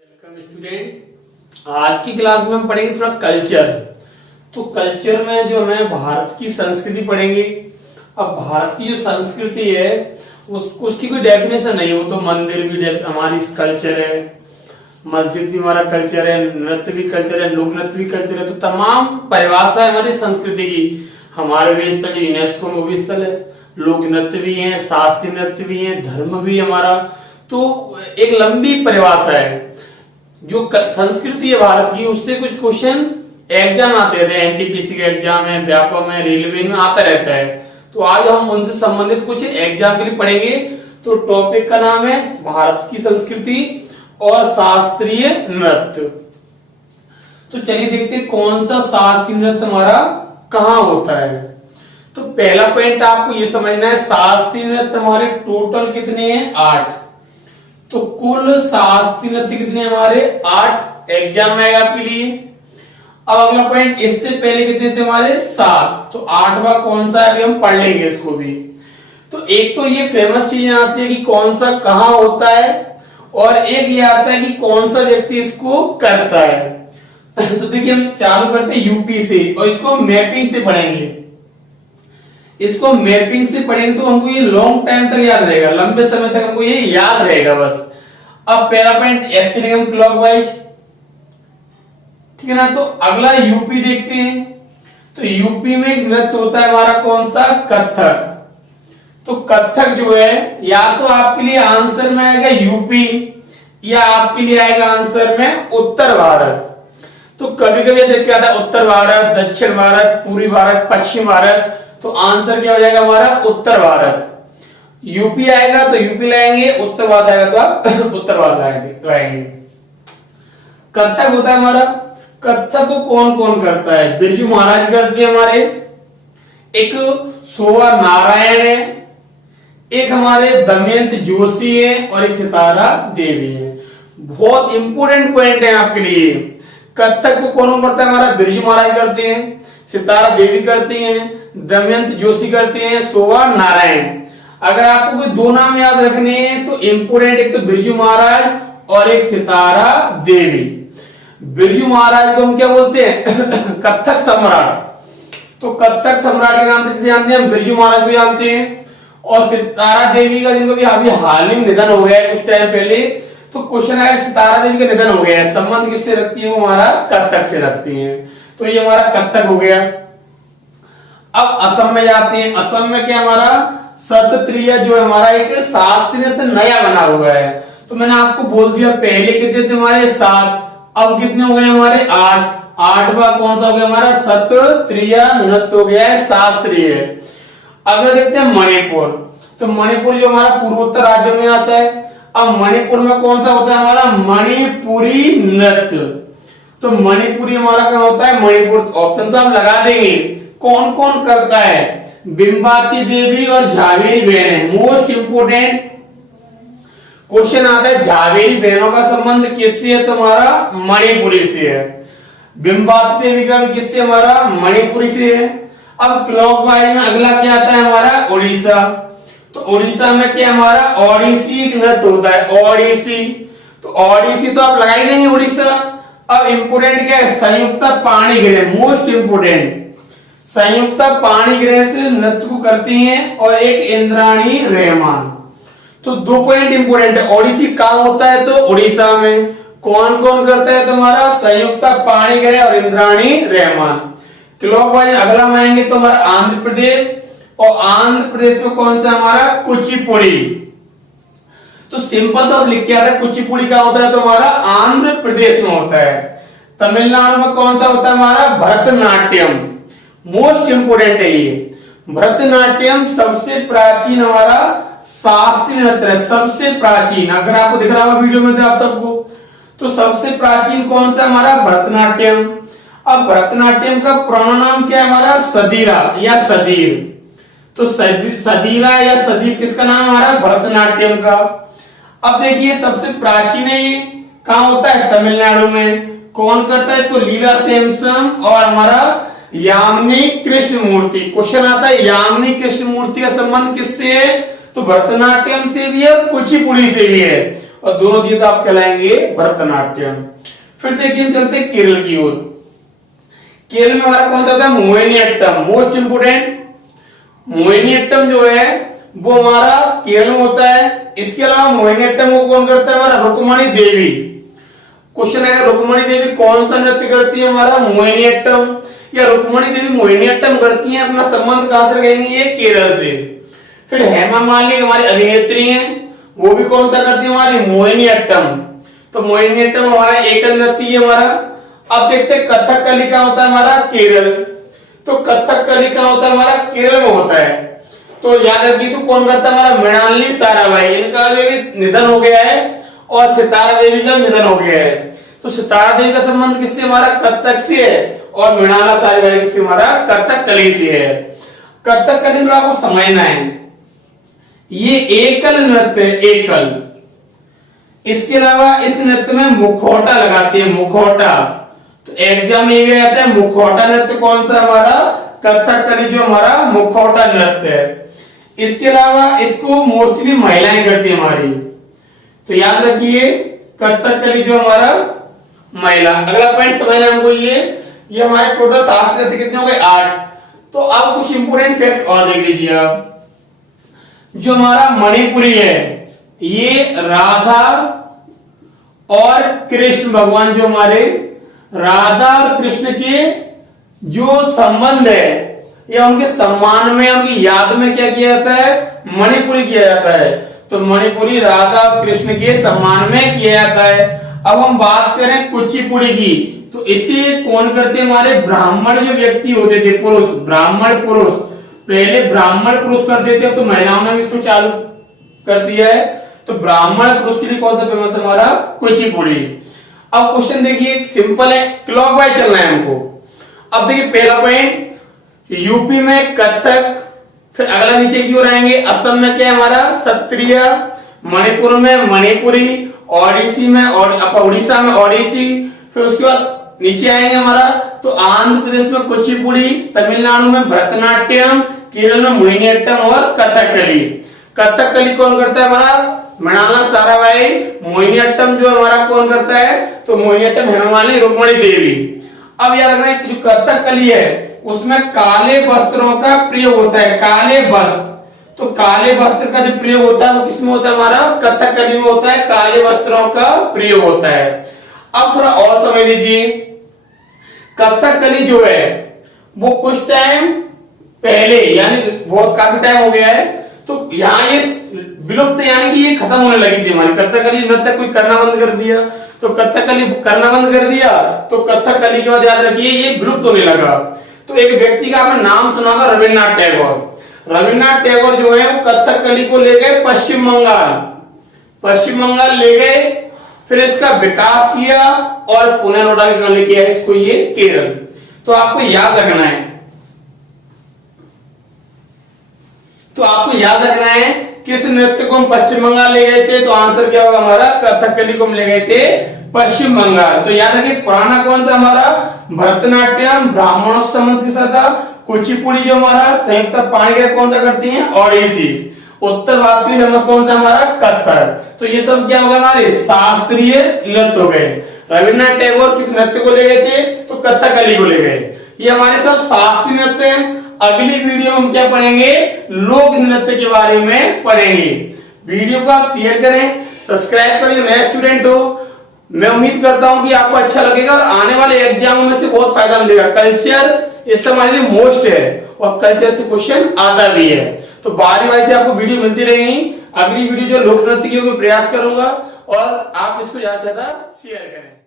Welcome student. आज की class में हम पढ़ेंगे थोड़ा कल्चर। तो कल्चर में जो हमें भारत की संस्कृति पढ़ेंगे। अब भारत की जो संस्कृति है उसकी कोई डेफिनेशन नहीं है। वो तो मंदिर भी हमारी कल्चर है, मस्जिद भी हमारा कल्चर है, नृत्य भी कल्चर है, लोक नृत्य भी कल्चर है। तो तमाम परिभाषा है हमारी संस्कृति की। हमारे भी स्थल यूनेस्को में भी स्थल है, लोक नृत्य भी है, शास्त्रीय नृत्य भी है, धर्म भी हमारा। तो एक लंबी परिभाषा है जो संस्कृति है भारत की। उससे कुछ क्वेश्चन एग्जाम आते रहते हैं, एनटीपीसी के एग्जाम है, व्यापम में, रेलवे में आता रहता है। तो आज हम उनसे संबंधित कुछ एग्जाम के लिए पढ़ेंगे। तो टॉपिक का नाम है भारत की संस्कृति और शास्त्रीय नृत्य। तो चलिए देखते हैं कौन सा शास्त्रीय नृत्य हमारा कहाँ होता है। तो पहला पॉइंट आपको ये समझना है, शास्त्रीय नृत्य हमारे टोटल कितने हैं? 8। तो कुल शास्त्रीय नृत्य कितने हमारे? 8 एग्जाम आएगा आपके लिए। अब अगला पॉइंट, इससे पहले कितने थे हमारे? 7। तो 8वां कौन सा है अभी हम पढ़ लेंगे इसको भी। तो एक तो ये फेमस चीजें आती है कि कौन सा कहाँ होता है, और एक ये आता है कि कौन सा व्यक्ति इसको करता है। तो देखिए हम चालू करते हैं यूपी से, और इसको मैपिंग से पढ़ेंगे। इसको मैपिंग से पढ़ेंगे तो हमको ये लॉन्ग टाइम तक याद रहेगा, लंबे समय तक हमको ये याद रहेगा बस। अब पहला पॉइंट ऐसे चलेंगे हम क्लॉकवाइज, ठीक है ना। तो अगला यूपी देखते हैं। तो यूपी में एक नृत्य होता है हमारा कौन सा? कथक। तो कथक जो है, या तो आपके लिए आंसर में आएगा यूपी, या आपके लिए आएगा आंसर में उत्तर भारत। तो कभी कभी ऐसे क्या था, उत्तर भारत, दक्षिण भारत, पूर्वी भारत, पश्चिम भारत। तो आंसर क्या हो जाएगा हमारा? उत्तर भारत। यूपी आएगा तो यूपी लाएंगे, उत्तर भारत आएगा तो आप उत्तर भारत लाएंगे। कथक होता है हमारा, कथक को कौन कौन करता है? बिरजू महाराज करते हैं हमारे, एक शोभा नारायण है, एक हमारे दमयंती जोशी है, और एक सितारा देवी है। बहुत इंपोर्टेंट पॉइंट है आपके लिए। कथक को कौन करता है हमारा? बिरजू महाराज करते हैं, सितारा देवी करती हैं, दमयंती जोशी करते हैं, शोभा नारायण। अगर आपको कोई दो नाम याद रखने हैं तो इंपोर्टेंट, एक तो बिरजू महाराज और एक सितारा देवी। बिरजू महाराज को हम क्या बोलते हैं? कथक सम्राट। तो कथक सम्राट के नाम से किसे जानते हैं? बिरजू महाराज को जानते हैं। और सितारा देवी का, जिनको भी अभी हाल में निधन हो गया है कुछ टाइम पहले, तो क्वेश्चन आया सितारा देवी का निधन हो गया है, संबंध किससे रखती है? वो हमारा कथक से रखती है। तो ये हमारा कथक हो गया। अब असम में जाते हैं। असम में क्या हमारा? सतत्रिया जो है हमारा एक शास्त्रीय नृत्य नया बना हुआ है। तो मैंने आपको बोल दिया पहले कितने थे हमारे? 7। अब कितने हो गए हमारे? 8। 8वां कौन सा हो गया हमारा? सतत्रिया नृत्य हो गया है, शास्त्रीय। अगर देखते हैं मणिपुर, तो मणिपुर जो हमारा पूर्वोत्तर राज्य में आता है। अब मणिपुर में कौन सा होता है हमारा? मणिपुरी नृत्य। तो मणिपुरी हमारा क्या होता है? मणिपुर। ऑप्शन तो आप लगा देंगे, कौन कौन करता है? बिंबाती देवी और झावेरी बहनें। मोस्ट इंपोर्टेंट क्वेश्चन आता है, झावेरी बहनों का संबंध किससे है? तुम्हारा मणिपुरी से है। बिंबाती देवी का भी किससे? हमारा मणिपुरी से है। अब क्लॉकवाइज में अगला क्या आता है हमारा? उड़ीसा। तो उड़ीसा में क्या हमारा? ओडिसी नृत्य होता है, ओडिसी। तो ओडिसी तो आप लगा ही देंगे, उड़ीसा। अब इंपोर्टेंट क्या है? संयुक्त पाणिग्रह, मोस्ट इंपोर्टेंट। संयुक्त पाणिग्रह से नृत्य को करती हैं, और एक इंद्राणी रहमान। तो 2 पॉइंट इंपोर्टेंट है। ओडिसी कहाँ होता है? तो उड़ीसा में। कौन कौन करता है तुम्हारा? संयुक्त पाणिग्रह और इंद्राणी रहमान। क्लॉकवाइज अगला में आएंगे तो हमारा आंध्र प्रदेश, और आंध्र प्रदेश में कौन सा हमारा? कुचिपुड़ी। तो सिंपल सा लिख के आता है, कुचिपुड़ी का होता है तो हमारा आंध्र प्रदेश में होता है। तमिलनाडु में कौन सा होता है हमारा? भरतनाट्यम। मोस्ट इंपोर्टेंट है ये। भरतनाट्यम सबसे प्राचीन हमारा शास्त्रीय नृत्य है, सबसे प्राचीन। अगर आपको दिख रहा होगा वीडियो में तो आप सबको, तो सबसे प्राचीन कौन सा हमारा? भरतनाट्यम। अब भरतनाट्यम का पुराना नाम क्या है हमारा? सदीरा या सदीर। तो सदीरा या सदीर किसका नाम हमारा? भरतनाट्यम का। अब देखिए सबसे प्राचीन है ये, कहाँ होता है? तमिलनाडु में। कौन करता है इसको? लीला सैमसन और हमारा यामिनी कृष्णमूर्ति। क्वेश्चन आता है यामिनी कृष्णमूर्ति का संबंध किससे है? तो भरतनाट्यम से भी है, कुचिपुड़ी से भी है। और दोनों दिए तो आप कहलाएंगे भरतनाट्यम। फिर देखिए हम चलते हैं केरल की ओर। केरल में हमारा कौन सा होता है? Mohiniyattam, most important. मोहिनीअट्टम जो है वो हमारा केरल में होता है। इसके अलावा मोहिनीअट्टम को कौन करता है? हमारा रुक्मणी देवी। क्वेश्चन है रुक्मणी देवी कौन सा नृत्य करती है? हमारा मोहिनीअट्टम। या रुक्मणी देवी मोहिनीअट्टम करती है, अपना संबंध कहां से रहेंगे? ये केरल से। फिर हेमा मालिनी हमारी अभिनेत्री हैं, वो भी कौन सा करती है? हमारी मोहिनीअट्टम। तो मोहिनीअट्टम हमारा एकल नृत्य है हमारा। अब देखते हैं कथकली का होता है हमारा केरल। तो कथकली का होता है हमारा केरल में होता है। तो याद रखिए इसको कौन करता है? हमारा मृणालिनी साराभाई। इनका भी निधन हो गया है और सितारा देवी का निधन हो गया है। तो सितारा देवी का संबंध किससे? हमारा कथक से है। और मृणाला साराभाई किससे? हमारा कथकली से है। कथकली में आपको समझना है ये एकल नृत्य है, एकल। इसके अलावा इस नृत्य में मुखौटा लगाते हैं, मुखौटा। तो एग्जाम में ये आता है मुखौटा नृत्य कौन सा? हमारा कथकली जो हमारा मुखौटा नृत्य है। इसके अलावा इसको मोस्टली महिलाएं करती है हमारी। तो याद रखिए कथकली जो हमारा महिला। अगला पॉइंट समझना हमको ये हमारे टोटल शास्त्र नृत्य कितने हो गए? 8। तो अब कुछ इंपोर्टेंट फैक्ट और देख लीजिए आप। जो हमारा मणिपुरी है ये राधा और कृष्ण भगवान, जो हमारे राधा और कृष्ण के जो संबंध है या उनके सम्मान में, उनकी याद में क्या किया जाता है? मणिपुरी किया जाता है। तो मणिपुरी राधा और कृष्ण के सम्मान में किया जाता है। अब हम बात करें कुचिपुड़ी की, तो इसे कौन करते हैं? हमारे ब्राह्मण जो व्यक्ति होते थे, पुरुष, ब्राह्मण पुरुष। पहले ब्राह्मण पुरुष करते थे, तो महिलाओं ने भी इसको चालू कर दिया है। तो ब्राह्मण पुरुष के लिए कौन सा फेमस है? हमारा कुचिपुड़ी। अब क्वेश्चन देखिए सिंपल है, क्लॉकवाइज चलना है हमको। अब देखिए पहला पॉइंट, यूपी में कथक। फिर अगला नीचे की ओर आएंगे, असम में क्या है हमारा? सत्रिय। मणिपुर में मणिपुरी। ओडिसी में उड़ीसा में ओडिसी। फिर उसके बाद नीचे आएंगे हमारा तो आंध्र प्रदेश में कुचिपुड़ी, तमिलनाडु में भरतनाट्यम, केरल में मोहिनीअट्टम और कथकली। कथकली कौन करता है? हमारा मृणाला साराभाई। मोहिनीअट्टम जो हमारा कौन करता है? तो मोहिनीअट्टम हेमा मालिनी, रुक्मणी देवी। अब याद रखना जो कथकली है उसमें काले वस्त्रों का प्रयोग होता है, काले वस्त्र। तो काले वस्त्र का जो प्रयोग होता है वो किसमें होता है? हमारा कथकली में होता है, काले वस्त्रों का प्रयोग होता है। अब थोड़ा और समझ लीजिए, कथकली जो है वो कुछ टाइम पहले, यानी बहुत काफी टाइम हो गया है, तो यहाँ ये विलुप्त, यानी कि ये खत्म होने लगी थी हमारी कथकली नृत्य। कोई करना बंद कर दिया, तो कथकली करना बंद कर दिया, तो कथकली के बाद याद रखिए ये विलुप्त होने लगा। तो एक व्यक्ति का आपने नाम सुना होगा, रविन्द्रनाथ टैगोर। रविन्द्रनाथ टैगोर जो है वो कथकली को ले गए पश्चिम बंगाल, पश्चिम बंगाल ले गए, फिर इसका विकास किया और पुनः लौटा के लेके आए इसको ये केरल। तो आपको याद रखना है, तो आपको याद रखना है किस नृत्य को हम पश्चिम बंगाल ले गए थे? तो आंसर क्या होगा हमारा? कथकली को हम ले गए थे पश्चिम बंगाल। तो याद रखिए पुराना कौन सा? हमारा भरतनाट्यम ब्राह्मणों से संबंध के साथ था। कुचिपुड़ी जो हमारा संयुक्त पाणिग्रह कौन सा करती है? ओडिसी। उत्तर भारत में फेमस कौन सा? हमारा कथक। तो ये सब क्या होगा? हमारे शास्त्रीय नृत्य हो गए। रविन्द्रनाथ टैगोर किस नृत्य को ले गए थे? तो कथकली को ले गए। ये हमारे सब शास्त्रीय नृत्य हैं। अगली वीडियो में हम क्या पढ़ेंगे? लोक नृत्य के बारे में पढ़ेंगे। वीडियो को आप शेयर करें, सब्सक्राइब करें। नए स्टूडेंट हो, मैं उम्मीद करता हूं कि आपको अच्छा लगेगा और आने वाले एग्जामों में से बहुत फायदा मिलेगा। कल्चर इस हमारे लिए मोस्ट है और कल्चर से क्वेश्चन आता भी है। तो बारी बारी से आपको वीडियो मिलती रहेगी। अगली वीडियो जो लोक नृत्य की होगी प्रयास करूंगा और आप इसको ज्यादा से ज्यादा शेयर करें।